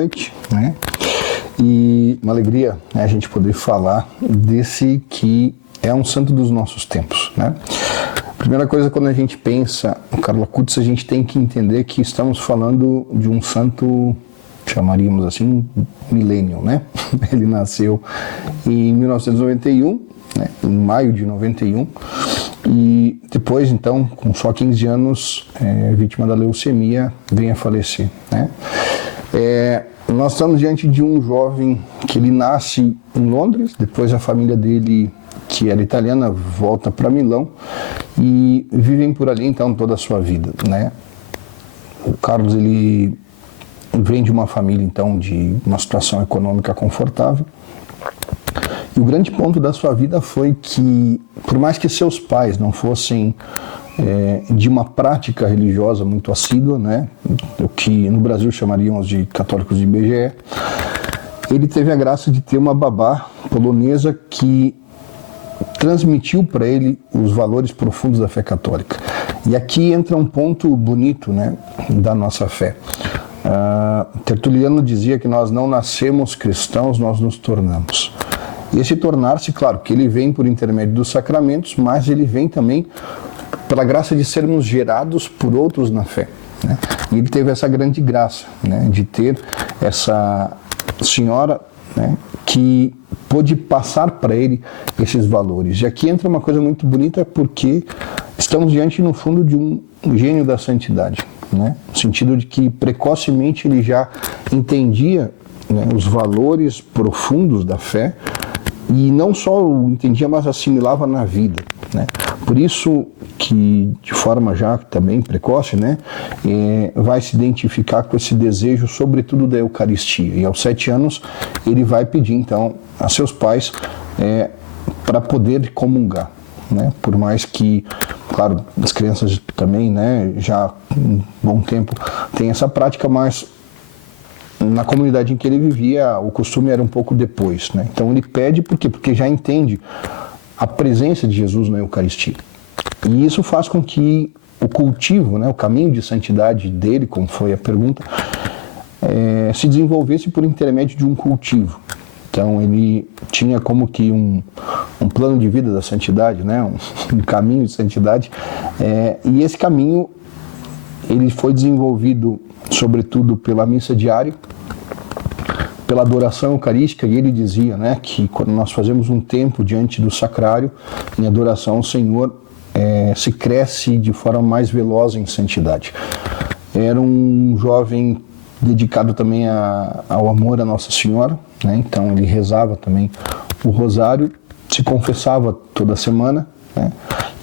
noite, né? E uma alegria, né, a gente poder falar desse que é um santo dos nossos tempos, né? Primeira coisa, quando a gente pensa no Carlo Acutis, a gente tem que entender que estamos falando de um santo, chamaríamos assim, millennium, né? Ele nasceu em 1991, né, em maio de 91, e depois, então, com só 15 anos, vítima da leucemia, vem a falecer, né? Nós estamos diante de um jovem que ele nasce em Londres, depois a família dele, que era italiana, volta para Milão e vivem por ali, então, toda a sua vida, né? O Carlos, ele vem de uma família, então, de uma situação econômica confortável. E o grande ponto da sua vida foi que, por mais que seus pais não fossem de uma prática religiosa muito assídua, né, o que no Brasil chamaríamos de católicos de IBGE, ele teve a graça de ter uma babá polonesa que transmitiu para ele os valores profundos da fé católica. E aqui entra um ponto bonito, né, da nossa fé. Tertuliano dizia que nós não nascemos cristãos, nós nos tornamos. E esse tornar-se, claro, que ele vem por intermédio dos sacramentos, mas ele vem também pela graça de sermos gerados por outros na fé, né? E ele teve essa grande graça, né, de ter essa senhora, né, que pôde passar para ele esses valores. E aqui entra uma coisa muito bonita, porque estamos diante, no fundo, de um gênio da santidade, né? No sentido de que precocemente ele já entendia, né, os valores profundos da fé, e não só o entendia, mas assimilava na vida, né? Por isso que, de forma já também precoce, né, vai se identificar com esse desejo, sobretudo da Eucaristia. E aos 7 anos ele vai pedir, então, a seus pais para poder comungar, né? Por mais que, claro, as crianças também, né, já há um bom tempo têm essa prática, mas na comunidade em que ele vivia, o costume era um pouco depois, né? Então ele pede por quê? Porque já entende a presença de Jesus na Eucaristia. E isso faz com que o cultivo, né, o caminho de santidade dele, como foi a pergunta, se desenvolvesse por intermédio de um cultivo. Então ele tinha como que um plano de vida da santidade, né, um caminho de santidade, e esse caminho ele foi desenvolvido sobretudo pela missa diária, pela adoração eucarística, e ele dizia, né, que quando nós fazemos um tempo diante do sacrário, em adoração ao Senhor, se cresce de forma mais veloz em santidade. Era um jovem dedicado também ao amor à Nossa Senhora, né? Então ele rezava também o rosário, se confessava toda semana, né?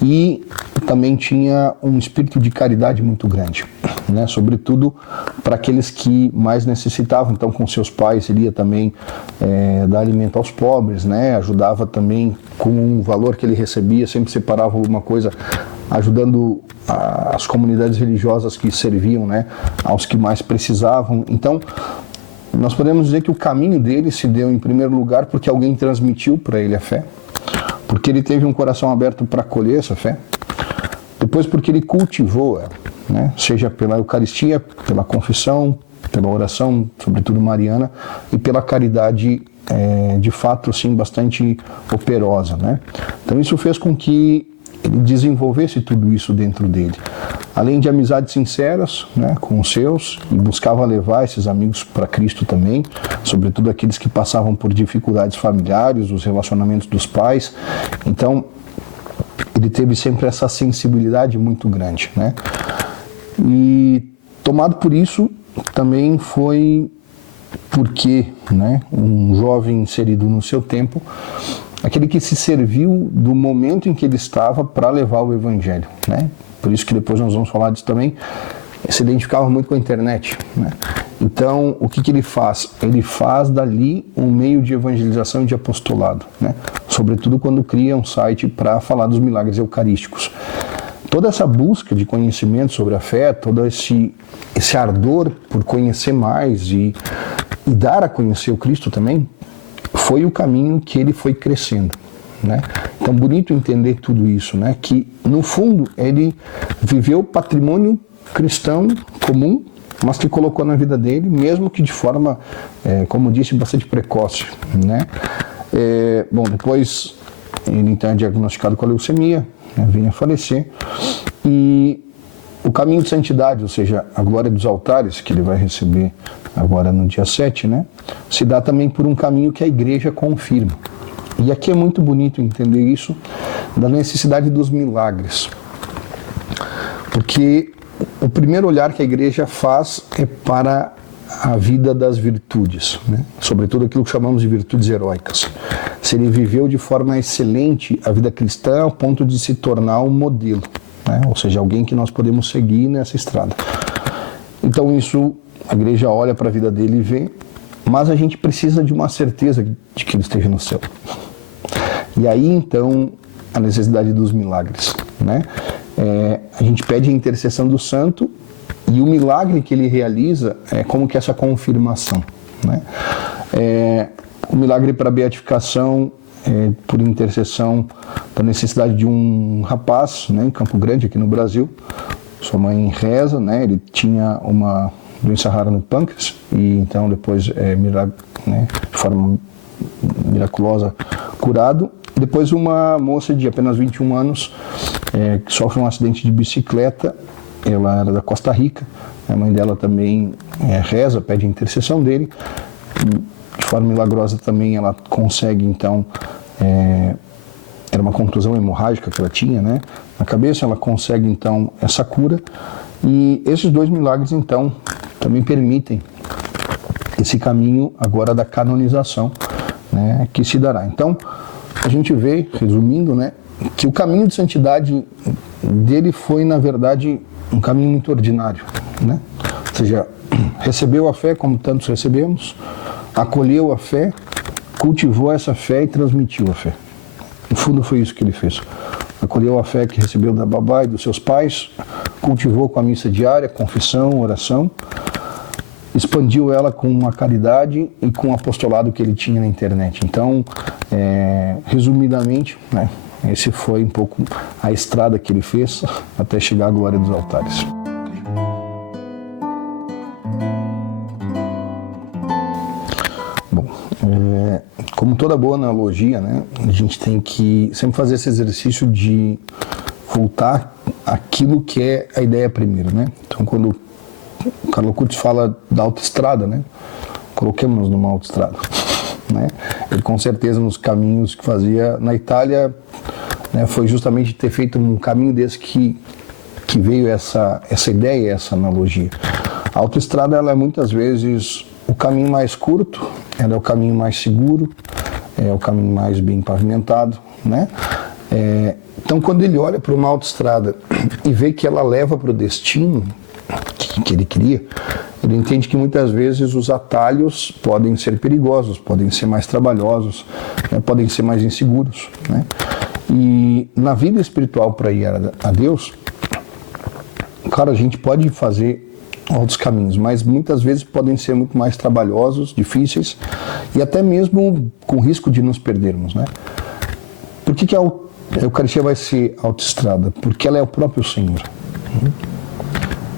E também tinha um espírito de caridade muito grande, né? Sobretudo para aqueles que mais necessitavam. Então, com seus pais, ele ia também dar alimento aos pobres, né? Ajudava também com o valor que ele recebia, sempre separava alguma coisa, ajudando as comunidades religiosas que serviam, né, aos que mais precisavam. Então, nós podemos dizer que o caminho dele se deu, em primeiro lugar, porque alguém transmitiu para ele a fé, porque ele teve um coração aberto para acolher essa fé, depois porque ele cultivou ela, né? Seja pela Eucaristia, pela confissão, pela oração, sobretudo mariana, e pela caridade, de fato, assim, bastante operosa, né? Então isso fez com que ele desenvolvesse tudo isso dentro dele. Além de amizades sinceras, né, com os seus, e buscava levar esses amigos para Cristo também, sobretudo aqueles que passavam por dificuldades familiares, os relacionamentos dos pais. Então, ele teve sempre essa sensibilidade muito grande, né? E tomado por isso, também foi porque, né, um jovem inserido no seu tempo, aquele que se serviu do momento em que ele estava para levar o Evangelho, né? Por isso que depois nós vamos falar disso também, se identificava muito com a internet, né? Então, o que ele faz? Ele faz dali um meio de evangelização e de apostolado, né? Sobretudo quando cria um site para falar dos milagres eucarísticos. Toda essa busca de conhecimento sobre a fé, todo esse ardor por conhecer mais e dar a conhecer o Cristo também, foi o caminho que ele foi crescendo, né? Então, bonito entender tudo isso, né? Que, no fundo, ele viveu patrimônio cristão comum, mas que colocou na vida dele, mesmo que de forma, como disse, bastante precoce, né? Bom, depois ele então é diagnosticado com a leucemia, né, vem a falecer, e o caminho de santidade, ou seja, a glória dos altares, que ele vai receber agora no dia 7, né, se dá também por um caminho que a igreja confirma. E aqui é muito bonito entender isso, da necessidade dos milagres. Porque o primeiro olhar que a igreja faz é para a vida das virtudes, né? Sobretudo aquilo que chamamos de virtudes heróicas. Se ele viveu de forma excelente a vida cristã ao ponto de se tornar um modelo, né? Ou seja, alguém que nós podemos seguir nessa estrada. Então isso, a igreja olha para a vida dele e vê, mas a gente precisa de uma certeza de que ele esteja no céu. E aí então a necessidade dos milagres, né? A gente pede a intercessão do santo e o milagre que ele realiza é como que essa confirmação, né? O milagre para a beatificação por intercessão da necessidade de um rapaz, né, em Campo Grande, aqui no Brasil. Sua mãe reza, né? Ele tinha uma doença rara no pâncreas e então depois de forma miraculosa curado. Depois uma moça de apenas 21 anos que sofre um acidente de bicicleta, ela era da Costa Rica, a mãe dela também reza, pede a intercessão dele, de forma milagrosa também ela consegue então, era uma contusão hemorrágica que ela tinha, né, na cabeça, ela consegue então essa cura, e esses dois milagres então também permitem esse caminho agora da canonização, né, que se dará. Então, a gente vê, resumindo, né, que o caminho de santidade dele foi, na verdade, um caminho muito ordinário, né? Ou seja, recebeu a fé como tantos recebemos, acolheu a fé, cultivou essa fé e transmitiu a fé. No fundo foi isso que ele fez. Acolheu a fé que recebeu da babá e dos seus pais, cultivou com a missa diária, confissão, oração, expandiu ela com a caridade e com o apostolado que ele tinha na internet. Então, resumidamente, né, esse foi um pouco a estrada que ele fez até chegar à glória dos altares. Bom, como toda boa analogia, né, a gente tem que sempre fazer esse exercício de voltar àquilo que é a ideia primeiro, né? Então, quando o Carlo Acutis fala da autoestrada, né? Coloquemos-nos numa autoestrada, né? Ele com certeza nos caminhos que fazia na Itália, né, foi justamente ter feito um caminho desse que veio essa ideia, essa analogia. A autoestrada, ela é muitas vezes o caminho mais curto, ela é o caminho mais seguro, é o caminho mais bem pavimentado, né? Então, quando ele olha para uma autoestrada e vê que ela leva para o destino que ele queria, ele entende que muitas vezes os atalhos podem ser perigosos, podem ser mais trabalhosos, né, podem ser mais inseguros, né? E na vida espiritual para ir a Deus, claro, a gente pode fazer outros caminhos, mas muitas vezes podem ser muito mais trabalhosos, difíceis e até mesmo com risco de nos perdermos, né? Por que a Eucaristia vai ser autoestrada? Porque ela é o próprio Senhor.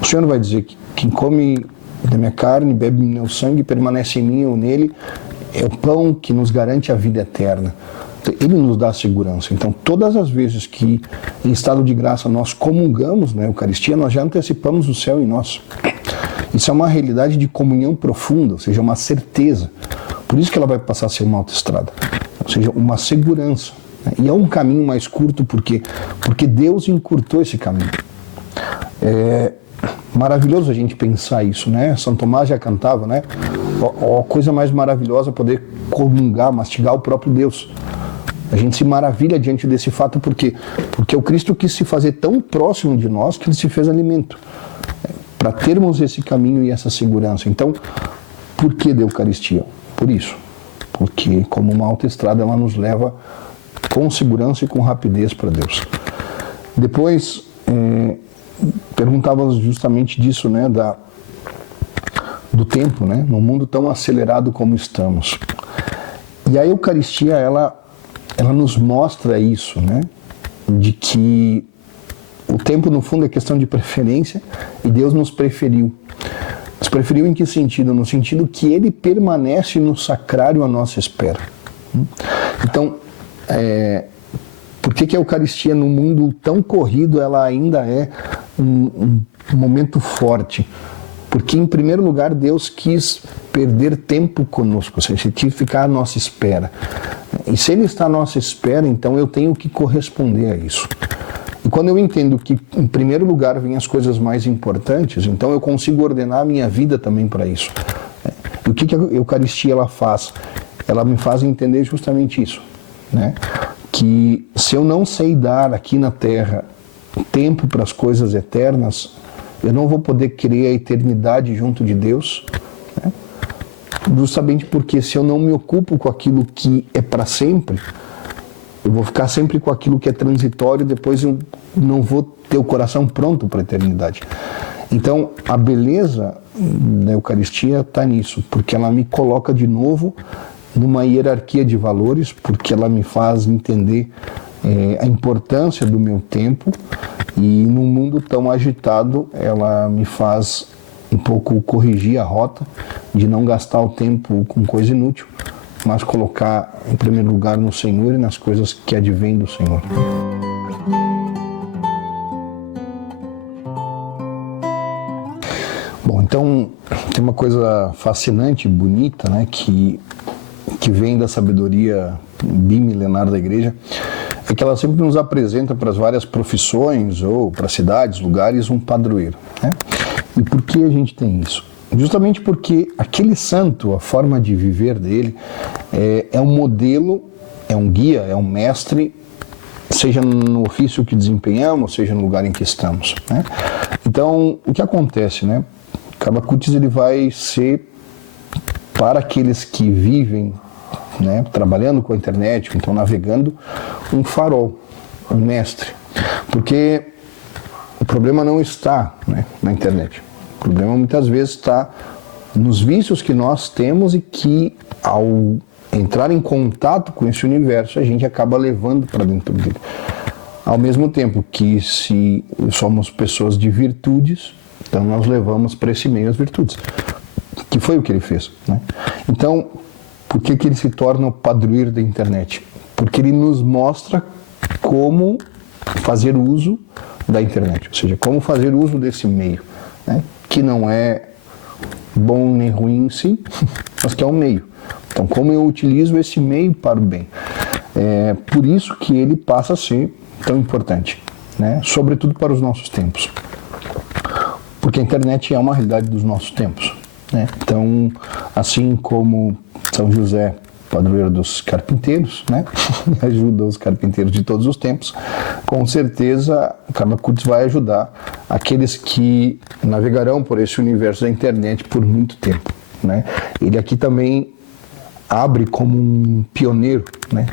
O Senhor vai dizer que quem come da minha carne, bebe meu sangue, permanece em mim ou nele, é o pão que nos garante a vida eterna. Ele nos dá segurança. Então, todas as vezes que, em estado de graça, nós comungamos na Eucaristia, nós já antecipamos o céu em nós. Isso é uma realidade de comunhão profunda, ou seja, uma certeza. Por isso que ela vai passar a ser uma autoestrada, ou seja, uma segurança. E é um caminho mais curto, porque Deus encurtou esse caminho. É maravilhoso a gente pensar isso, né? São Tomás já cantava, né? A coisa mais maravilhosa é poder comungar, mastigar o próprio Deus. A gente se maravilha diante desse fato porque o Cristo quis se fazer tão próximo de nós que ele se fez alimento, para termos esse caminho e essa segurança. Então, por que da Eucaristia? Por isso. Porque como uma autoestrada ela nos leva com segurança e com rapidez para Deus. Depois, perguntávamos justamente disso, né, do tempo, né, num mundo tão acelerado como estamos. E a Eucaristia, ela nos mostra isso, né, de que o tempo, no fundo, é questão de preferência e Deus nos preferiu. Mas preferiu em que sentido? No sentido que ele permanece no sacrário à nossa espera. Então, por que a Eucaristia, no mundo tão corrido, ela ainda é um momento forte? Porque, em primeiro lugar, Deus quis perder tempo conosco, ou seja, ele quis ficar à nossa espera. E se ele está à nossa espera, então eu tenho que corresponder a isso. E quando eu entendo que, em primeiro lugar, vêm as coisas mais importantes, então eu consigo ordenar a minha vida também para isso. E o que a Eucaristia ela faz? Ela me faz entender justamente isso, né? Que se eu não sei dar aqui na Terra tempo para as coisas eternas, eu não vou poder querer a eternidade junto de Deus, né? Justamente porque se eu não me ocupo com aquilo que é para sempre, eu vou ficar sempre com aquilo que é transitório, depois eu não vou ter o coração pronto para a eternidade. Então, a beleza da Eucaristia está nisso, porque ela me coloca de novo numa hierarquia de valores, porque ela me faz entender a importância do meu tempo, e num mundo tão agitado, ela me faz um pouco corrigir a rota de não gastar o tempo com coisa inútil, mas colocar em primeiro lugar no Senhor e nas coisas que advêm do Senhor. Bom, então tem uma coisa fascinante, bonita, né, que vem da sabedoria bimilenar da Igreja, é que ela sempre nos apresenta para as várias profissões ou para cidades, lugares, um padroeiro, né? E por que a gente tem isso? Justamente porque aquele santo, a forma de viver dele, é um modelo, é um guia, é um mestre, seja no ofício que desempenhamos, seja no lugar em que estamos, né? Então, o que acontece, né? Carlo Acutis, ele vai ser, para aqueles que vivem, né, trabalhando com a internet, então navegando, um farol, um mestre. Porque o problema não está, né, na internet. O problema muitas vezes está nos vícios que nós temos e que, ao entrar em contato com esse universo, a gente acaba levando para dentro dele. Ao mesmo tempo que, se somos pessoas de virtudes, então nós levamos para esse meio as virtudes, que foi o que ele fez, né? Então, por que ele se torna o padroeiro da internet? Porque ele nos mostra como fazer uso da internet, ou seja, como fazer uso desse meio, né? Que não é bom nem ruim em si, mas que é um meio. Então, como eu utilizo esse meio para o bem? É por isso que ele passa a ser tão importante, né? Sobretudo para os nossos tempos. Porque a internet é uma realidade dos nossos tempos, né? Então, assim como São José, padroeiro dos carpinteiros, né, ajuda os carpinteiros de todos os tempos, com certeza Carlo Acutis vai ajudar aqueles que navegarão por esse universo da internet por muito tempo, né? Ele aqui também abre como um pioneiro, né,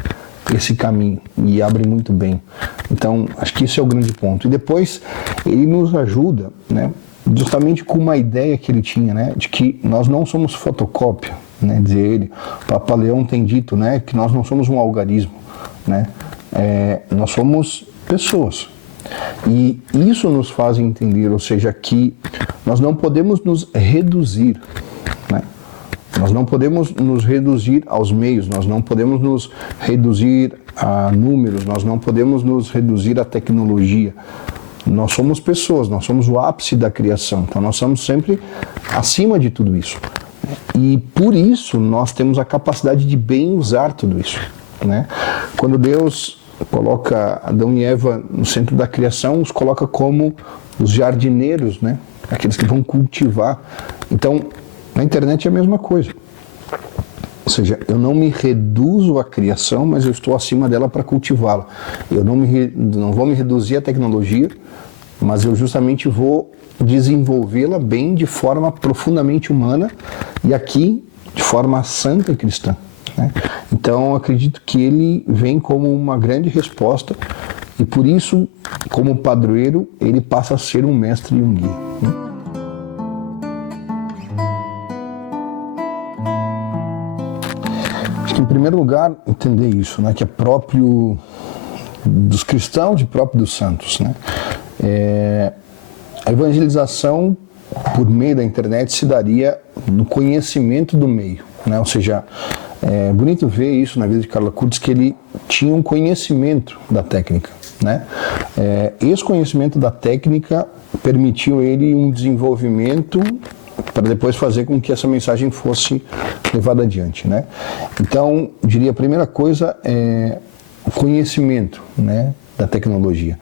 esse caminho, e abre muito bem. Então, acho que esse é o grande ponto. E depois ele nos ajuda, né, justamente com uma ideia que ele tinha, né, de que nós não somos fotocópia, né, dizer ele. Papa Leão tem dito, né, que nós não somos um algarismo, né, nós somos pessoas. E isso nos faz entender, ou seja, que nós não podemos nos reduzir, né? Nós não podemos nos reduzir aos meios, nós não podemos nos reduzir a números, nós não podemos nos reduzir à tecnologia. Nós somos pessoas, nós somos o ápice da criação, então nós somos sempre acima de tudo isso. E por isso nós temos a capacidade de bem usar tudo isso, né? Quando Deus coloca Adão e Eva no centro da criação, os coloca como os jardineiros, né? Aqueles que vão cultivar. Então, na internet é a mesma coisa. Ou seja, eu não me reduzo à criação, mas eu estou acima dela para cultivá-la. Eu não vou me reduzir à tecnologia, mas eu justamente vou desenvolvê-la bem de forma profundamente humana e aqui de forma santa e cristã, né? Então, acredito que ele vem como uma grande resposta e por isso, como padroeiro, ele passa a ser um mestre e um guia, né? Acho que, em primeiro lugar, entender isso, né, que é próprio dos cristãos e próprio dos santos, né? A evangelização por meio da internet se daria no conhecimento do meio, né? Ou seja, é bonito ver isso na vida de Carlo Acutis, que ele tinha um conhecimento da técnica, né? Esse conhecimento da técnica permitiu ele um desenvolvimento para depois fazer com que essa mensagem fosse levada adiante, né? Então, diria, a primeira coisa é o conhecimento, né, da tecnologia.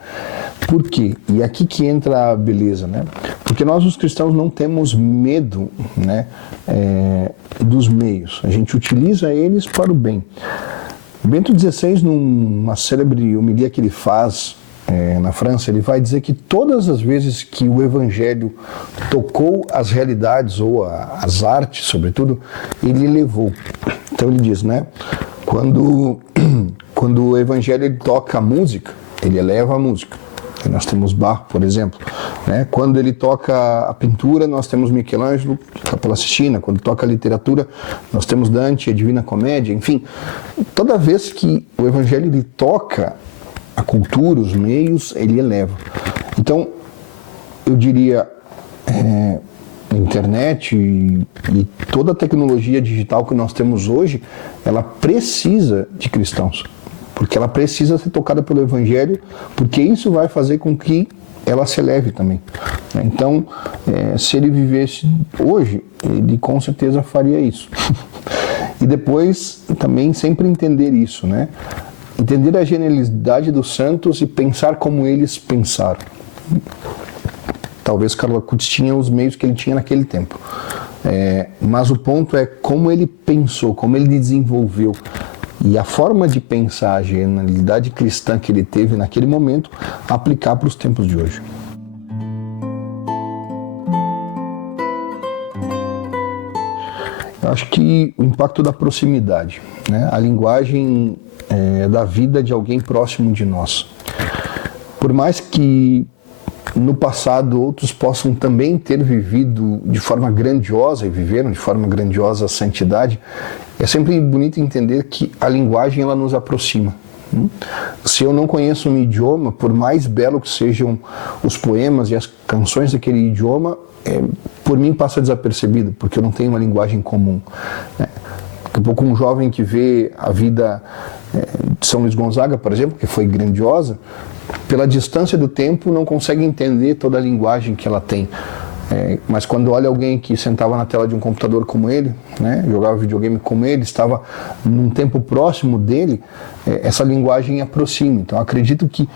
Por quê? E aqui que entra a beleza, né? Porque nós, os cristãos, não temos medo, né, dos meios. A gente utiliza eles para o bem. Bento XVI, numa célebre homilia que ele faz na França, ele vai dizer que todas as vezes que o Evangelho tocou as realidades ou as artes, sobretudo, ele levou. Então ele diz, né? Quando o Evangelho ele toca a música, ele eleva a música. Nós temos Bach, por exemplo, né? Quando ele toca a pintura, nós temos Michelangelo, Capela Sistina. Quando toca a literatura, nós temos Dante, a Divina Comédia. Enfim, toda vez que o Evangelho ele toca a cultura, os meios, ele eleva. Então, eu diria, a internet e toda a tecnologia digital que nós temos hoje, ela precisa de cristãos. Porque ela precisa ser tocada pelo Evangelho, porque isso vai fazer com que ela se eleve também. Então, se ele vivesse hoje, ele com certeza faria isso. E depois, também, sempre entender isso, né? Entender a genialidade dos santos e pensar como eles pensaram. Talvez Carlo Acutis tinha os meios que ele tinha naquele tempo. Mas o ponto é como ele pensou, como ele desenvolveu. E a forma de pensar, a genialidade cristã que ele teve naquele momento, aplicar para os tempos de hoje. Eu acho que o impacto da proximidade, né? A linguagem da vida de alguém próximo de nós. Por mais que no passado outros possam também ter vivido de forma grandiosa e viveram de forma grandiosa a santidade, é sempre bonito entender que a linguagem ela nos aproxima. Se eu não conheço um idioma, por mais belo que sejam os poemas e as canções daquele idioma, por mim passa desapercebido, porque eu não tenho uma linguagem comum. Daqui a pouco um jovem que vê a vida de São Luís Gonzaga, por exemplo, que foi grandiosa, pela distância do tempo não consegue entender toda a linguagem que ela tem. Mas quando olha alguém que sentava na tela de um computador como ele, né, jogava videogame como ele, estava num tempo próximo dele, essa linguagem aproxima. Então acredito que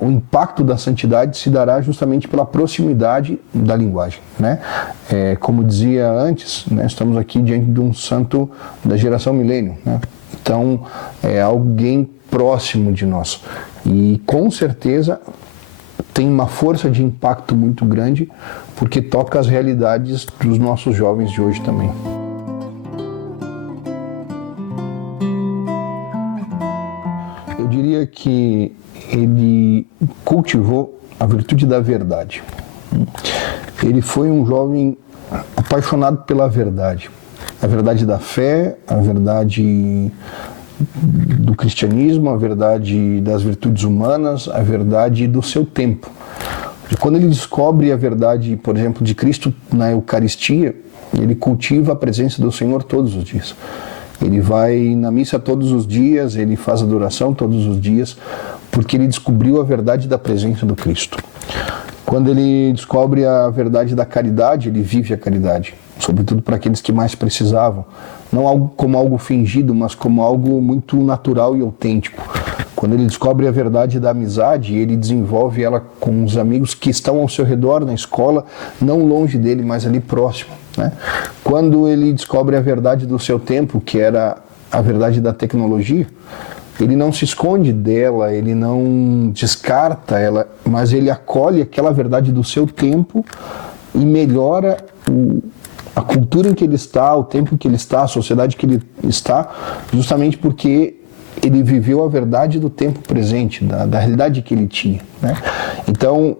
o impacto da santidade se dará justamente pela proximidade da linguagem, né? Como dizia antes, né, estamos aqui diante de um santo da geração milênio, né? Então é alguém próximo de nós e com certeza tem uma força de impacto muito grande porque toca as realidades dos nossos jovens de hoje também. Eu diria que ele cultivou a virtude da verdade. Ele foi um jovem apaixonado pela verdade. A verdade da fé, a verdade do cristianismo, a verdade das virtudes humanas, a verdade do seu tempo. E quando ele descobre a verdade, por exemplo, de Cristo na Eucaristia, ele cultiva a presença do Senhor todos os dias. Ele vai na missa todos os dias, ele faz adoração todos os dias, porque ele descobriu a verdade da presença do Cristo. Quando ele descobre a verdade da caridade, ele vive a caridade, sobretudo para aqueles que mais precisavam. Não como algo fingido, mas como algo muito natural e autêntico. Quando ele descobre a verdade da amizade, ele desenvolve ela com os amigos que estão ao seu redor na escola, não longe dele, mas ali próximo, né? Quando ele descobre a verdade do seu tempo, que era a verdade da tecnologia, ele não se esconde dela, ele não descarta ela, mas ele acolhe aquela verdade do seu tempo e melhora a cultura em que ele está, o tempo em que ele está, a sociedade que ele está, justamente porque ele viveu a verdade do tempo presente, da realidade que ele tinha, né? Então,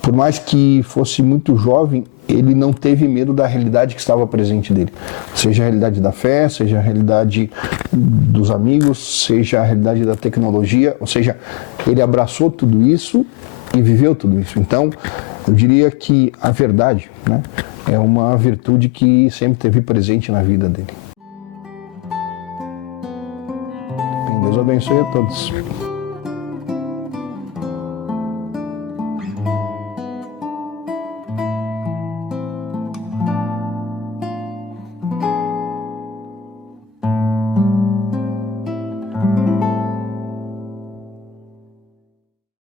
por mais que fosse muito jovem, ele não teve medo da realidade que estava presente dele. Seja a realidade da fé, seja a realidade dos amigos, seja a realidade da tecnologia, ou seja, ele abraçou tudo isso e viveu tudo isso. Então, Eu diria que a verdade, né, é uma virtude que sempre teve presente na vida dele. Deus abençoe a todos.